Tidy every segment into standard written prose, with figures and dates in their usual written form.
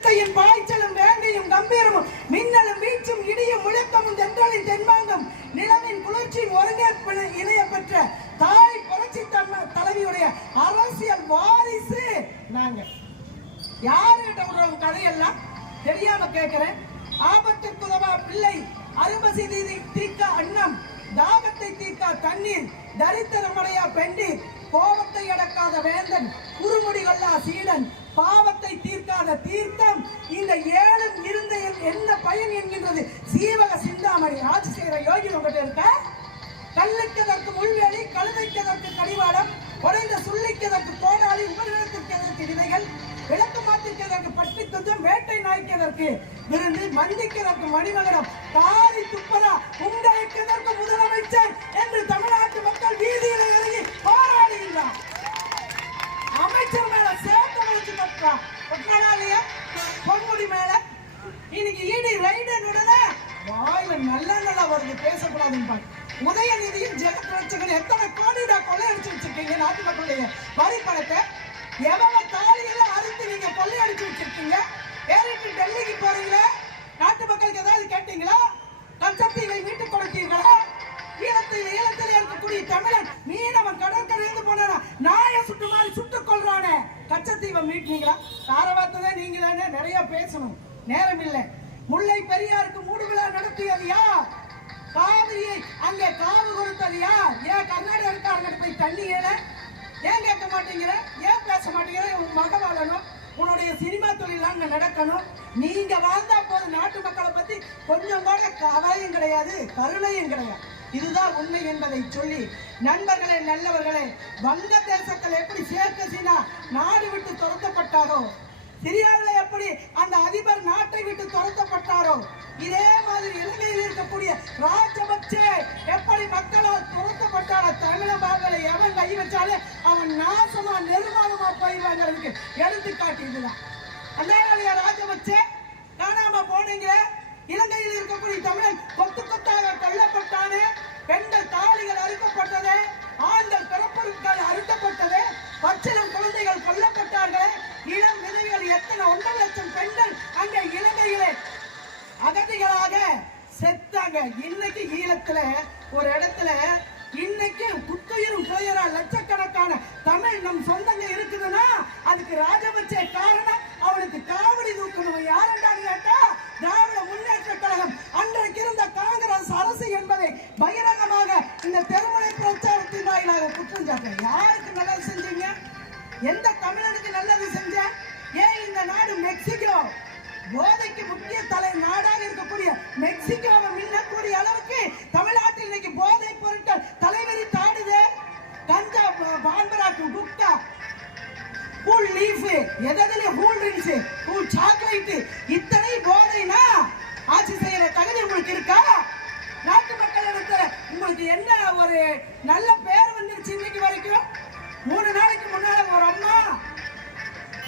பாய்ச்சலும் வேங்கையும் கம்பீரமும் மின்னலும் வீச்சும் இடியும் முழக்கமும் தென்றலின் தென்மாங்கம் நிலவின் குளிர்ச்சியின் ஒருங்கேற்பு இணைய பெற்ற தாய் புரட்சி தலைவியுடைய அரசியல் வாரிசு நாங்க. யாருகிட்ட விடுறோம் கதையெல்லாம் தெரியாம கேட்கிறேன். ஆபத்துக்கு உதவா பிள்ளை, அருமசி தீர்க்க அன்னம், தாகத்தை தீர்க்க தண்ணீர், தரித்திரமடையா பெண்டீர், கோபத்தை அடக்காத வேந்தன், குறுமுடி கொள்ளா சீடன், பாவத்தை தீர்க்காத தீர்த்தம், இந்த ஏழும் இருந்த என்ன பயன் என்கின்றது சீவக சிந்தாமணி. ஆட்சி செய்கிற யோகி உங்ககிட்ட இருக்க. கல்லுக்கதற்கு முள்வேலி, கழுதைக்கதற்கு கடிவாளம், உடைந்த சுள்ளிக்கதற்கு கோடாளி, உபரிடத்திற்கு விதைகள், விளக்கு மாத்திற்கதற்கு பட்டி துஞ்சம், வேட்டை நாய்க்கதற்கு விருந்து, மந்திக்கதற்கு மணிமகனம், தாரி துப்பதா உங்களுக்கதற்கு முதலமைச்சர் என்று தமிழ்நாட்டு மக்கள் வீதியில இறங்கி போராடுகின்றார். அமைச்சர் மேல சேர்த்து வச்சு பட்டாலியா பொன்முடி மேல இன்னைக்கு ஈடி ரைடனுடனே வாயில நல்ல வருது, பேசக்கூடாதுன்னு. உதயநிதியும் ஜெகத் ரட்சகன் எத்தனை கோடிடா கொள்ளையடிச்சு வச்சிருக்கீங்க நாட்டு மக்களுடைய வரி பணத்தை. எவ்வளவு தாலியெல்லாம் அறுத்து நீங்க கொள்ளையடிச்சு வச்சிருக்கீங்க. ஏறிட்டு டெல்லிக்கு போறீங்களா? நாட்டு மக்களுக்கு ஏதாவது கேட்டீங்களா? கச்சத்தீவை மீட்டுக் கொடுத்தீர்களா? ஈழத்தில் இருக்கக்கூடிய தமிழன் மீனவன் கடற்கரையிலிருந்து போனா நாயை சுட்டு மாதிரி சுட்டுக் கொள்றானே, கச்சத்தீவை மீட்டீங்களா? தாரவார்த்தை நீங்க தானே நிறைய பேசணும், நேரம் இல்லை. முல்லை பெரியாருக்கு மூடு விழா நடத்தியது யார்? காவிரியை அங்கே காவு கொடுத்தது யார்? ஏன் கர்நாடகாக்காரங்க போய் தண்ணி ஏன் கேட்க மாட்டேங்கிற? ஏன் பேச மாட்டேங்கிற? உன் மக வாழணும், உன்னுடைய சினிமா தொழில் நடக்கணும். நீங்க வாழ்ந்தா போது நாட்டு மக்களை பத்தி கொஞ்சம் கூட கவலையும் கிடையாது, கருணையும் கிடையாது. இதுதான் உண்மை என்பதை சொல்லி, நண்பர்களே, நல்லவர்களே, வங்க தேசத்தில் எப்படி ஷேக் ஹசீனா நாடு விட்டு துரத்தப்பட்டாரோ, சிரியாவில் எப்படி அந்த அதிபர் நாட்டை விட்டு துரத்தப்பட்டாரோ, இதே மாதிரி இலங்கையில் இருக்கக்கூடிய ராஜபக்சே எப்படி மக்களால் துரத்தப்பட்டாரோ, தமிழக எவன் கை வச்சாலும் அவன் நாசமா நிர்மாணமா போயிடுவாங்கிறதுக்கு எடுத்துக்காட்டு இதுதான். அந்த ராஜபக்சே காணாம போனீங்க. இலங்கையில் இருக்கக்கூடிய தமிழன் கொத்து கொத்தாக கொல்லப்பட்டானே, பெண்கள் தாலிகள் அறுக்கப்பட்டது, ஆண்கள் பிறப்பொருட்கள் அறுக்கப்பட்டது, பச்சிலம் குழந்தைகள் கொல்லப்பட்டார்கள், இளம் விதவிகள் எத்தனை 1 லட்சம் பெண்கள் அங்கே இலங்கையிலே அகதிகளாக செத்தாங்க. இன்னைக்கு ஈழத்துல ஒரு இடத்துல இன்னைக்கு குத்துயிரும் துயரா லட்சக்கணக்கான தமிழ் நம் சொந்தங்க இருக்குதுன்னா அதுக்கு ராஜபக்சே காரணம். அவனுக்கு காவடி தூக்கணும் யாருண்டான்னு கேட்டா திராவிட முன்னேற்ற கழகம், அன்றைக்கு இருந்த காங்கிரஸ் அரசு என்பதை பகிரங்கமாக இந்த தெருமுனை பிரச்சாரத்தின் வாயிலாக குற்றம் சாட்ட. யாருக்கு நல்லது செஞ்சீங்க? எந்த தமிழனுக்கு நல்லது செஞ்ச? ஏன் இந்த நாடு மெக்சிகோ போதைக்கு முக்கிய தலை நாடாக இருக்கக்கூடிய மெக்சிகோவை மின்னக்கூடிய அளவுக்கு தமிழ்நாட்டில் இன்னைக்கு போதை பொருட்கள் தலைவரி தாடுது. கஞ்சா, பான்பராக்கு, குட்கா, கூல் லீஃப், எதிலே கூல் ட்ரிங்க்ஸ், கூல் சாக்லேட், இத்தனை போதைனா ஆட்சி செய்யற தகுதி உங்களுக்கு இருக்கா? நாட்டு மக்கள் இடத்துல உங்களுக்கு என்ன ஒரு நல்ல பேர் வந்துருச்சு இன்னைக்கு வரைக்கும்? 3 நாளைக்கு முன்னால ஒரு அம்மா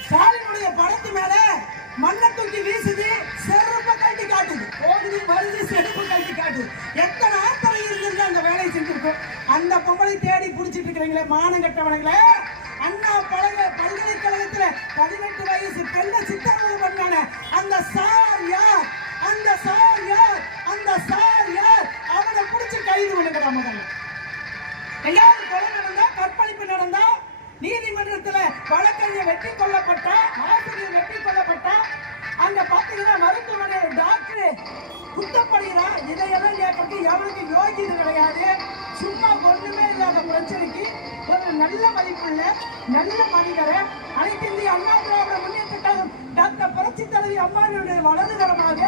ஸ்டாலினுடைய படத்து மேல மண்ணை தூக்கி வீசுது, செருப்பை கட்டி காட்டுது, போகுது வருது, செருப்பு கட்டி காட்டுது. எத்தனை ஆத்தரை இருந்து அந்த வேலையை செஞ்சிருக்கோம். அந்த பொம்பளை தேடி பிடிச்சிட்டு இருக்கிறீங்களே மானம் கட்டவனங்களே. அண்ணா பல்கலைக்கழகத்துல 18 வயசு பெண்ணை சித்திரவதை பண்ணான அந்த சார் யார்? அந்த சார் யார்? அந்த சார் யார்? அவனை பிடிச்சி கைது பண்ணுங்க. முதல்ல எங்கேயாவது கொலை நடந்தா, கற்பழிப்பு நடந்தா, நீதிமன்றத்துல வழக்கறிஞர் வெற்றி கொல்லப்பட்டா, ஆசிரியர் வெற்றி கொல்லப்பட்டா, அங்க பாத்தீங்கன்னா மருத்துவமனையில் டாக்டர் குத்தப்படுகிறா, இதையெல்லாம் கேட்கறது எவனுக்கு யோகியது கிடையாது. சும்மா ஒண்ணுமே இல்லாத பிரச்சனைக்கு ஒரு நல்ல மதிப்புள்ள நல்ல மனிதரை அனைத்து இந்திய அண்ணா திராவிட முன்னேற்ற கழகம் டாக்டர் புரட்சி தலைவி அம்மானுடைய வலதுகரமாக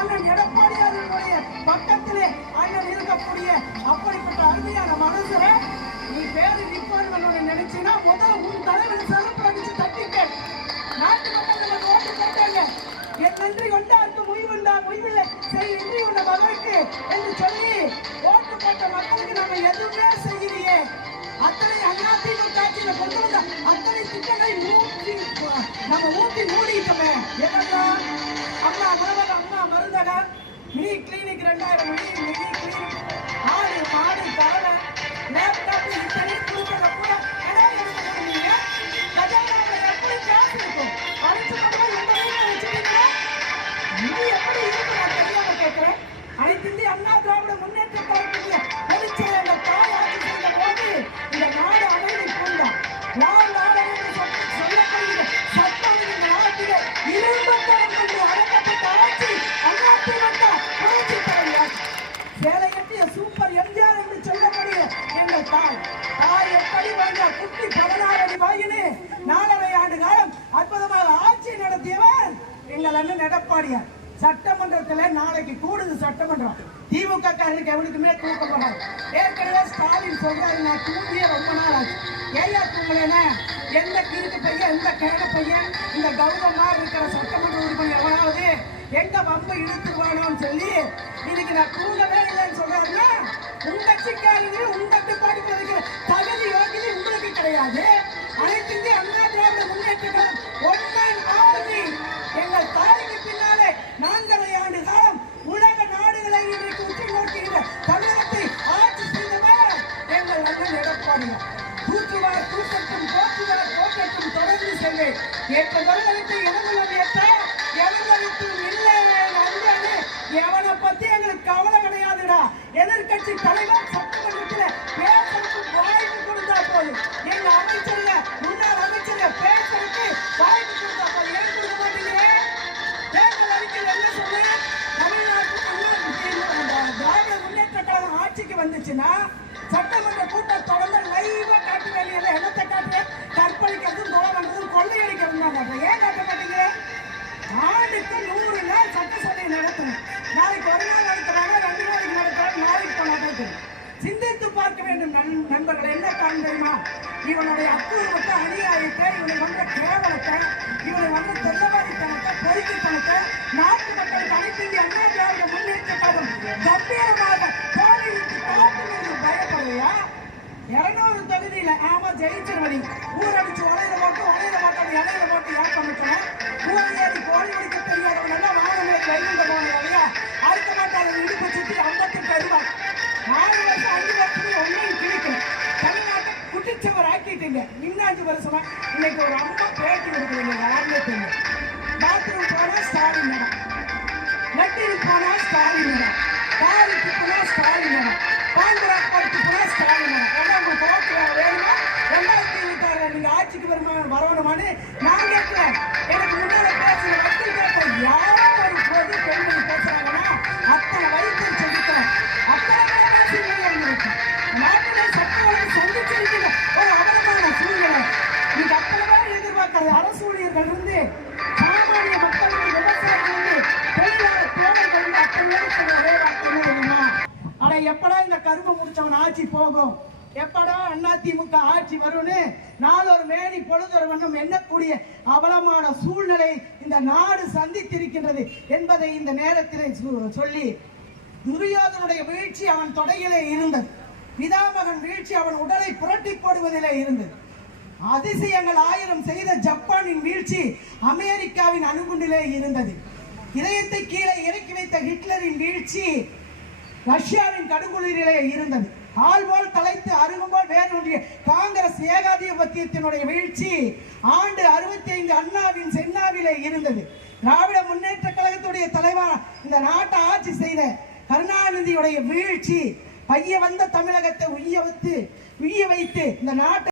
அண்ணன் எடப்பாடியாருடைய பக்கத்திலே அண்ணன் இருக்கக்கூடிய அப்படிப்பட்ட அருமையான மனசரை நீ பேரு நிப்பான்னு நினைச்சுன்னா முதல்ல உன் தலைவர் செருப்பு அடிச்சு தட்டிக்க. நாட்டு மக்கள் நமக்கு ஓட்டு போட்டாங்க. என் நன்றி கொண்டாருக்கு முய்வுண்டா முய்வில்லை செய் நன்றி உள்ள மகளுக்கு என்று சொல்லி ஓட்டு போட்ட மக்களுக்கு நம்ம எதுவுமே செய்யலையே. அத்தனை அதிமுக ஆட்சியில கொண்டு வந்த அத்தனை திட்டங்களை நம்ம ஊட்டி மூடிட்டோமே. என்னன்னா அம்மா மருந்தக, அம்மா மருந்தக, மினி கிளினிக் 2000 மினி கிளினிக், ஆடு மாடு தரவை லேப்டாப் இத்தனை கொடுக்கறத கூட நீங்க கஜானாவில் எப்படி காசு இருக்கும் அடிச்சு எந்த வச்சுட்டீங்க. அனைத்து இந்திய அண்ணா திராவிட முன்னேற்ற கழகத்துடைய பொதுச்செயலாளர் எங்கள் தாய் ஆட்சி செய்த போது இந்த நாடு அமைதி பூண்டா சொல்லப்படுகிற சட்டம் இந்த நாட்டிலே இரும்புத்தரம் கொண்டு அடக்கப்பட்ட ஆட்சி அதிமுக புரட்சி தலைவர் சேலை கட்டிய சூப்பர் எம்ஜிஆர் என்று சொல்லப்படுகிற எங்கள் தாய் எப்படி வந்தார் குட்டி 16 அடி வாயினு 4.5 ஆண்டு காலம் அற்புதமாக ஆட்சி நடத்தியவர் எங்கள் அண்ணன் எடப்பாடியார். சட்டமன்றத்தில் நாளைக்கு கூடுது சட்டமன்றம். திமுக காரருக்கு எவனுக்குமே தூக்கப்படாது. ஏற்கனவே ஸ்டாலின் சொல்றாரு, நான் தூங்கிய ரொம்ப நாள் ஆச்சு. ஏயா தூங்கலைன்னா எந்த கிறுக்கு பையன் எந்த கேட பையன் இந்த கௌதமா இருக்கிற சட்டமன்ற உறுப்பினர் எவனாவது எங்க வம்பு இழுத்துருவானோன்னு சொல்லி இன்னைக்கு நான் தூங்கவே இல்லைன்னு சொல்றாருன்னா உங்க கட்சிக்காரங்க உங்க கட்டுப்பாட்டுக்கு இருக்கிற தகுதி யோகிதை உங்களுக்கு கிடையாது. அனைத்து இந்திய அண்ணா திராவிட முன்னேற்ற கழகம் ஒன்மேன் ஆர்மி எங்கள் தாய்க்கு பின்னாலே 4.5 ஆண்டு காலம் உலக நாடுகளை இன்றைக்கு உற்று நோக்குகிற தமிழகத்தை ஆட்சி செய்தவர் எங்கள் அண்ணன் எடப்பாடியார். தூற்றுவார் தூக்கட்டும், போற்றுவார் போக்கட்டும், தொடர்ந்து செல்வேன். ஏற்ற வருடத்தை எவனும் ஏற்ற எவனும் இல்லை நண்பனே, எவனை பத்தி எங்களுக்கு கவலை கிடையாதுடா. எதிர்கட்சி தலைவர் சட்டமன்றத்தில் பேசுறதுக்கு வாய்ப்பு கொடுத்தா போதும். எங்க அமைச்சருங்க முன்னாள் அமைச்சருங்க பேசுறதுக்கு வாய்ப்பு கொடுத்தா போதும். ஏன் கொடுக்க மாட்டேங்கிறேன்? தேர்தல் அறிக்கையில் என்ன சொல்லு? தமிழ்நாட்டுக்கு திராவிட முன்னேற்ற கழகம் ஆட்சிக்கு வந்துச்சுன்னா சட்டமன்ற கூட்டம் தொடர்ந்து லைவா காட்டு வேலையில என்னத்தை காட்டு கற்பழிக்கிறதும் கொலை பண்றதும் கொள்ளையடிக்கிறதும் தான். ஏன் காட்ட மாட்டேங்கிறேன்? ஆண்டுக்கு 100 நாள் சட்டசபை நடத்தணும். நாளைக்கு ஒரு நாள் நடத்துறாங்க, 2 நாளைக்கு நடத்துறாங்க, நாளைக்கு போனாதான் சிந்தித்து பார்க்க வேண்டும் நண்பர்கள். என்ன காரணம் தெரியுமா? இவனுடைய அற்புதத்தை, அநியாயத்தை, இவனை வந்த கேவலத்தை, இவனை வந்த தெல்லவாரித்தனத்தை, பொறுக்கித்தனத்தை நாட்டு மக்களுக்கு அனைத்து இந்திய அண்ணா திராவிட முன்னேற்ற கழகம் கம்பீரமாக போராடிட்டு காட்டு பயப்படையா? 200 தொகுதியில ஆமா ஜெயிச்சிருவனி ஊரடிச்சு உலையில போட்டு இலையில போட்டு ஏற்படுத்தணும். ஊரையேறி கோழி முடிக்க தெரியாதவங்க வாழவே கைவிட போனவையா அறுக்க மாட்டாங்க. இடுப்பு சுற்றி 58 ரூபாய் 4 வருஷம் 5 வருஷத்துக்கு ஒன்றையும் கிழிக்கணும். தமிழ்நாட்டை குட்டிச்சவர் ஆக்கிட்டீங்க. இன்னும் 5 வருஷமா இன்னைக்கு ஒரு அம்மா பேட்டி கொடுக்குறீங்க. யாருமே தெரியும். பாத்ரூம் போனா ஸ்டாலின் மேடம், லட்டின் போனா ஸ்டாலின் மேடம், காருக்கு போனா ஸ்டாலின் மேடம், பாண்டராக்கு போனா ஸ்டாலின் மேடம். உங்களுக்கு ஓட்டு வேணுமா? 2026 நீங்க ஆட்சிக்கு வரணுமான்னு நான் கேட்கிறேன். எனக்கு முன்னால பேசுற மக்கள் கேட்கிறேன். யாரோ ஒரு பொது பெண்மணி பேசுறாங்கன்னா அத்தனை வயிற்று சொல்லிக்கிறேன். அத்தனை நாட்டிலே சட்டங்களை சந்திச்சிருக்கிற ஒரு அவலமான சூழ்நிலை. நீங்க அத்தனை பேர் எதிர்பார்க்கிறது அரசு ஊழியர்கள் இருந்து சாமானிய மக்களுக்கு விவசாயிகள் இருந்து தொழிலாளர் தேவைகள் இருந்து அத்தனை பேருக்கு ஒரே வார்த்தை என்ன தெரியுமா? ஆனா எப்படா இந்த கரும்பு முடிச்சவன் ஆட்சி போகும், எப்படா அதிமுக ஆட்சி வரும்னு நாளொரு மேனி பொழுதொரு வண்ணம் எண்ணக்கூடிய அவலமான சூழ்நிலை இந்த நாடு சந்தித்திருக்கின்றது என்பதை இந்த நேரத்தில் சொல்லி, துரியோதனுடைய வீழ்ச்சி அவன் தொடையிலே இருந்தது. பிதாமகன் வீழ்ச்சி அவன் உடலை புரட்டி போடுவதிலே இருந்தது. அதிசயங்கள் 1000 செய்த ஜப்பானின் வீழ்ச்சி அமெரிக்காவின் அணுகுண்டிலே இருந்தது. இதயத்தை கீழே இறக்கி வைத்த ஹிட்லரின் வீழ்ச்சி ரஷ்யாவின் கடுங்குளிரிலே இருந்தது. ஆள்போல் தலைத்து அருகும்போல் வேரூன்றிய காங்கிரஸ் ஏகாதிபத்தியத்தினுடைய வீழ்ச்சி ஆண்டு 65 அண்ணாவின் சென்னாவிலே இருந்தது. திராவிட முன்னேற்ற கழகத்துடைய தலைவர் இந்த நாட்டை ஆட்சி செய்த கருணாநிதியுடைய வீழ்ச்சி பைய வந்த தமிழகத்தை உய்ய வைத்து இந்த நாட்டை